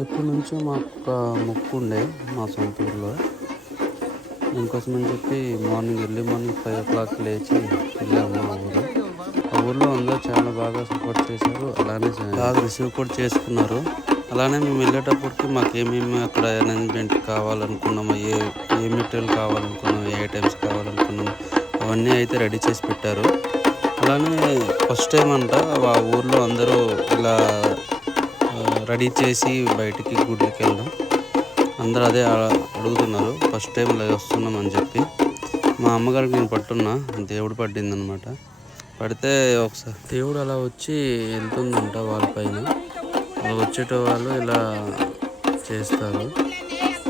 ఎప్పటి నుంచో మాకు ఒక మొక్కు ఉండే మా సొంత ఊర్లో. దీనికోసం అని చెప్పి ఎర్లీ మార్నింగ్ 5 o'clock లేచి వెళ్ళాము మా ఊరు. ఆ ఊర్లో అందరూ చాలా బాగా సపోర్ట్ చేశారు, అలానే బాగా రిసీవ్ కూడా చేసుకున్నారు. అలానే మేము వెళ్ళేటప్పటికి మాకు ఏమేమి అక్కడ అరేంజ్మెంట్ కావాలనుకున్నాము, ఏ ఏ మెటీరియల్ కావాలనుకున్నాము, ఏ ఐటమ్స్ కావాలనుకున్నాము అవన్నీ అయితే రెడీ చేసి పెట్టారు. అలానే ఫస్ట్ టైం అంట ఆ ఊర్లో అందరూ ఇలా రెడీ చేసి బయటికి గుడికి వెళ్ళడం. అందరూ అదే అడుగుతున్నారు, ఫస్ట్ టైం ఇలా వస్తున్నాం అని చెప్పి. మా అమ్మగారికి నేను పట్టున్నా, దేవుడు పట్టింది అనమాట. పడితే ఒకసారి దేవుడు అలా వచ్చి వెళ్తుందంట వాళ్ళపైన. అలా వచ్చేట వాళ్ళు ఇలా చేస్తారు.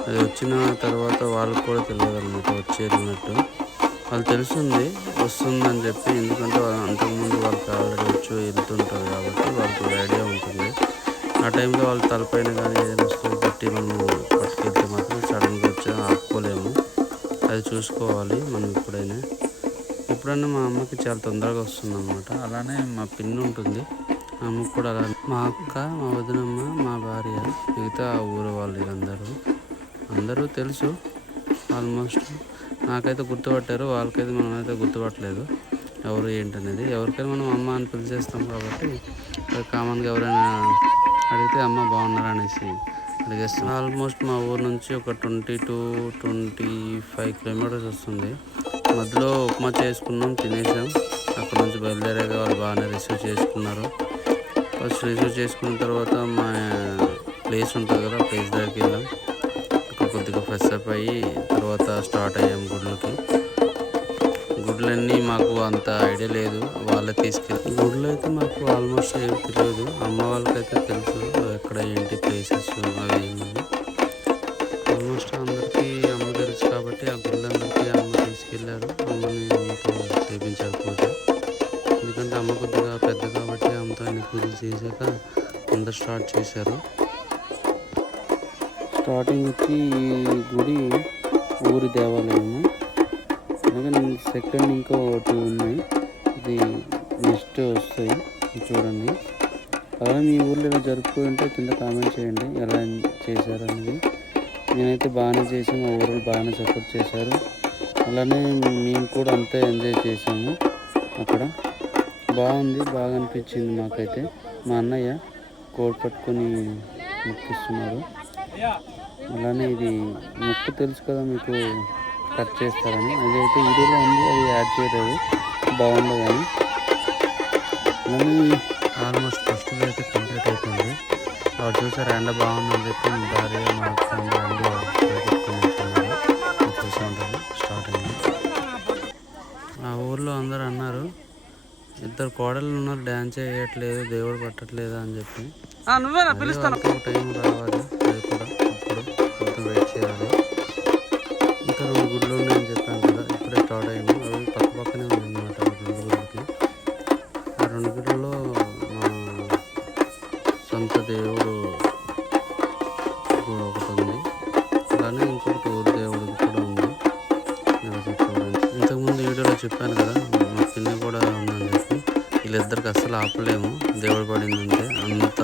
అది వచ్చిన తర్వాత వాళ్ళకు కూడా తెలియదు అనమాట వచ్చి వెళ్ళినట్టు. వాళ్ళు తెలుస్తుంది వస్తుందని చెప్పి, ఎందుకంటే అంతకుముందు వాళ్ళకి ఆల్రెడీ వచ్చి వెళ్తుంటారు కాబట్టి వాళ్ళకి ఐడియా ఉంటుంది. ఆ టైంలో వాళ్ళ తలపైన కానీ ఏదైనా వస్తువు పెట్టి మనము పట్టుకెళ్తే మాత్రం సడన్గా వచ్చి ఆపుకోలేము. అది చూసుకోవాలి మనం ఎప్పుడైనా మా అమ్మకి చాలా తొందరగా వస్తుంది అనమాట. అలానే మా పిన్ని ఉంటుంది, మా అమ్మకి కూడా అలా. మా అక్క, మా వదినమ్మ, మా భార్య, మిగతా ఊరు వాళ్ళు అందరూ తెలుసు ఆల్మోస్ట్. నాకైతే గుర్తుపట్టారు, వాళ్ళకైతే మనమైతే గుర్తుపట్టలేదు ఎవరు ఏంటనేది. ఎవరికైనా మనం అమ్మ అని పిలిచేస్తాం కాబట్టి కామన్గా ఎవరైనా అడిగితే అమ్మ బాగున్నారా అనేసి అడిగేస్తాం. ఆల్మోస్ట్ మా ఊరు నుంచి ఒక 20 to 25 kilometers వస్తుంది. మధ్యలో ఉప్మా చేసుకున్నాం, తినేసాం. అక్కడ నుంచి బయలుదేరాక వాళ్ళు బాగానే రిసీవ్ చేసుకున్నారు. ఫస్ట్ రిసీవ్ చేసుకున్న తర్వాత మా ప్లేస్ ఉంటుంది కదా, ప్లేస్ దగ్గరికి వెళ్ళాం. అక్కడ కొద్దిగా ఫ్రెష్ అప్ అయ్యి తర్వాత స్టార్ట్ అయ్యాం గుడ్లకి. గుడ్లన్నీ మాకు అంత ఐడియా లేదు, వాళ్ళే తీసుకెళ్ళి. గుడ్లు అయితే మాకు ఆల్మోస్ట్ ఏం తెలియదు, అమ్మ వాళ్ళకైతే తెలుసు ఎక్కడ ఏంటి ప్లేసెస్ అవి ఏమని. ఆల్మోస్ట్ అందరికీ అమ్మ తెలుసు కాబట్టి ఆ గుళ్ళందరికీ అమ్మ తీసుకెళ్ళారు. అమ్మతో చేయించారు పూజ. ఎందుకంటే అమ్మ కొద్దిగా పెద్ద కాబట్టి అమ్మతో అన్ని పూజలు చేశాక అందరు స్టార్ట్ చేశారు. స్టార్టింగ్ వచ్చి ఈ గుడి ఊరి దేవాలయము. అలాగే సెకండ్ ఇంకా 2 ఉన్నాయి, ఇది నెక్స్ట్ వస్తాయి చూడండి. అలాగే మీ ఊర్లో ఇలా జరుపుకుంటే కింద కామెంట్ చేయండి ఎలా చేశారు అనేది. నేనైతే బాగానే చేసి మా ఊరిలో బాగానే సపోర్ట్ చేశారు. అలానే మేము కూడా అంతే ఎంజాయ్ చేసాము. అక్కడ బాగుంది, బాగా అనిపించింది మాకైతే. మా అన్నయ్య కోడ్ పట్టుకొని ముక్కిస్తున్నారు. అలానే ఇది ముక్కు తెలుసు కదా మీకు, కట్ చేస్తారని. అది అయితే వీడియోలో ఉంది, అది యాడ్ చేయలేదు, బాగుండదు అని. అలానే ఆల్మోస్ట్ ఫస్ట్ అయితే కంప్లీట్ అయిపోయింది. వాడు చూసారు ఎండ బాగుందని చెప్పి మా భార్య మా ఫ్యామిలీ అండి పెట్టుకుని చూసే ఉంటారు. స్టార్ట్ అయింది. ఆ ఊర్లో అందరూ అన్నారు, 2 కోడళ్ళు ఉన్నారు డ్యాన్స్ చేయట్లేదు, దేవుడు పట్టట్లేదు అని చెప్పి. టైం రావాలి, అది కూడా ఇప్పుడు కొంచెం వెయిట్ చేయాలి. ఇంకా 2 గుడ్లు ఉన్నాయని చెప్పాను కదా, ఇప్పుడే స్టార్ట్ అయ్యింది. అవి పక్కనే ఉన్నాయన్నమాట 2 గుడ్లకి. ఆ 2 గుడ్లలో మా సొంత దేవుడు కూడా ఒకటి ఉంది, అలానే ఇంకొకటి ఊరి దేవుడు కూడా ఉంది. ఇంతకుముందు వీడియోలో చెప్పాను కదా మా పిన్ని కూడా ఉందని చెప్పి. వీళ్ళిద్దరికి అస్సలు ఆపలేము, దేవుడు పడిందంటే అంత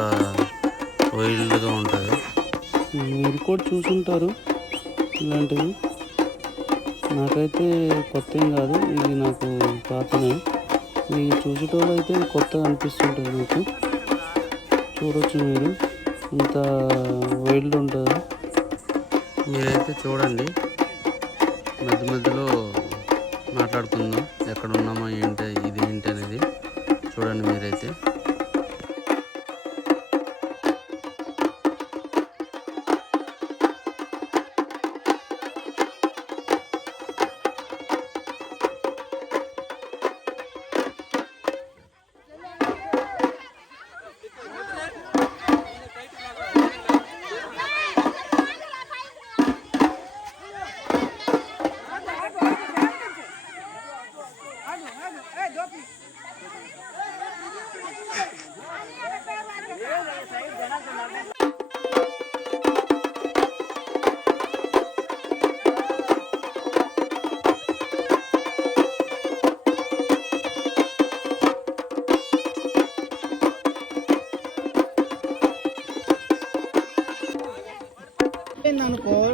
వైల్డ్గా ఉంటుంది. మీరు కూడా చూసుంటారు ఇలాంటివి. నాకైతే కొత్త ఏం కాదు, ఇది నాకు పాతనే. మీరు చూసేటోళ్ళు అయితే కొత్తగా అనిపిస్తుంటుంది మీకు. చూడవచ్చు మీరు, ఇంత వైల్డ్ ఉంటుంది. మీరైతే చూడండి, మధ్య మధ్యలో మాట్లాడుకుందాం ఎక్కడ ఉన్నామో ఏంటి ఇది ఏంటి అనేది చూడండి మీరైతే.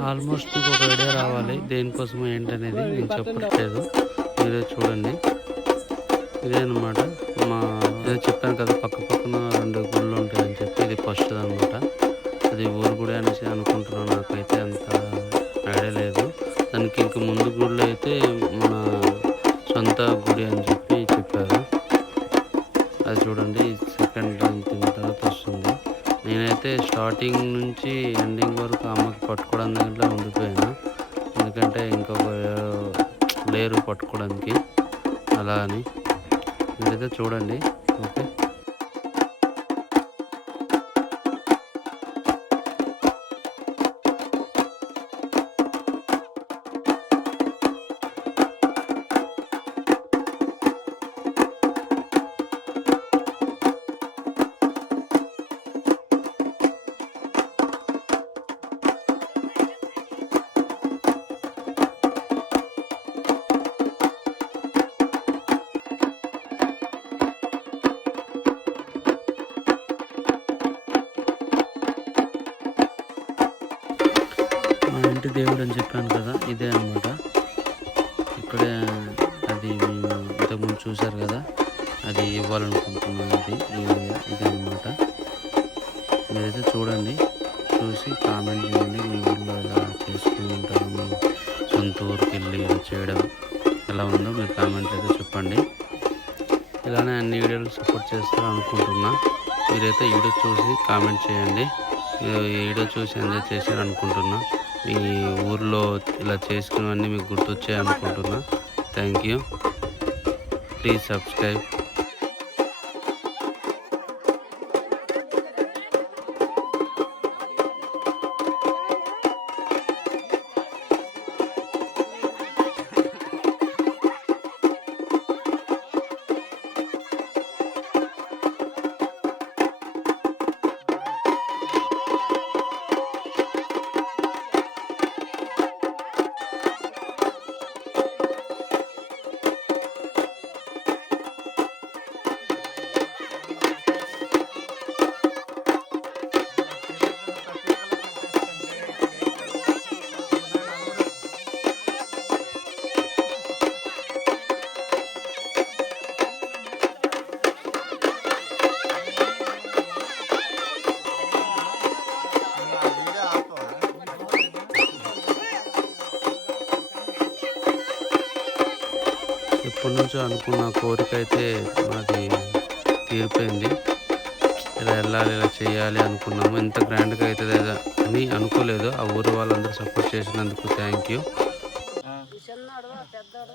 ఆల్మోస్ట్ మీకు ఒక ఐడియా రావాలి దేనికోసం ఏంటనేది. నేను చెప్పట్లేదు, మీరే చూడండి. ఇదే అనమాట మా ఏదో చెప్పాను కదా, పక్క పక్కన 2 గుళ్ళు ఉంటాయని చెప్పి ఇది ఫస్ట్ అనమాట. అది ఊరు గుడి అనేసి అనుకుంటున్నాను, నాకైతే అంత ఐడియా లేదు. దానికి ఇంక ముందు గుడిలో అయితే మన సొంత గుడి అని చెప్పి చెప్పారు. అది చూడండి, సెకండ్ తర్వాత వస్తుంది. నేనైతే స్టార్టింగ్ నుంచి ఎండింగ్ వరకు అమ్మకి పట్టుకోవడం దగ్గర ఉండిపోయాను, ఎందుకంటే ఇంకొక లేరు పట్టుకోవడానికి అలా అని. మీరైతే చూడండి. ఓకే, మా ఇంటి దేవుడు అని చెప్పాను కదా, ఇదే అనమాట. ఇక్కడే అది మేము ఇంతకుముందు చూశారు కదా, అది ఇవ్వాలనుకుంటున్నాను. ఇదే అనమాట. మీరైతే చూడండి, చూసి కామెంట్ చేయండి. మీ ఊళ్ళో ఎలా చేసుకుని ఉంటారు, మీ సొంత ఊరికి వెళ్ళి ఇలా చేయడం ఎలా ఉందో మీరు కామెంట్ అయితే చెప్పండి. ఇలానే అన్ని వీడియోలు సపోర్ట్ చేస్తారు అనుకుంటున్నా. మీరైతే వీడియో చూసి కామెంట్ చేయండి. ఈ వీడియో చూసి ఎంజాయ్ చేశారు అనుకుంటున్నా. మీ ఊర్లో ఇలా చేసుకున్నవన్నీ మీకు గుర్తొచ్చాయి అనుకుంటున్నా. Thank you. Please subscribe. ఎప్పటి నుంచో అనుకున్న కోరిక అయితే మాది తీరిపోయింది. ఇలా వెళ్ళాలి, ఇలా చేయాలి అనుకున్నాము. ఎంత గ్రాండ్గా అవుతుంది అని అనుకోలేదు. ఆ ఊరు వాళ్ళందరూ సపోర్ట్ చేసినందుకు థ్యాంక్ యూ.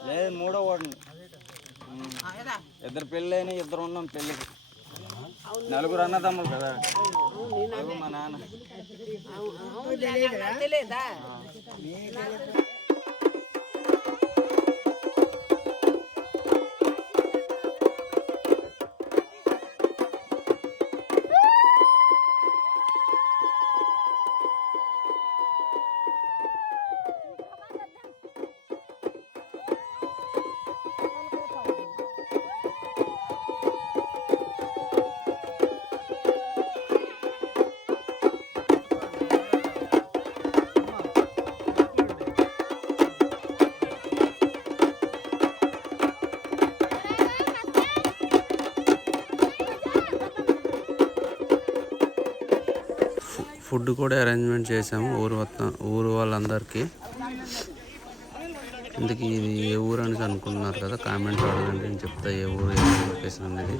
లేదు, 3వ వాడిని. 2 పెళ్ళైన 2 ఉన్నాం పెళ్ళికి. 4 అన్నదమ్ములు కదా. మా నాన్న ఫుడ్ కూడా అరేంజ్మెంట్ చేసాము ఊరు వాళ్ళందరికీ. ఇందుకు ఇది ఏ ఊరు అనేసి అనుకుంటున్నారు కదా, కామెంట్లో అడగండి, నేను చెప్తా ఏ ఊరు, ఏ లొకేషన్ అనేది.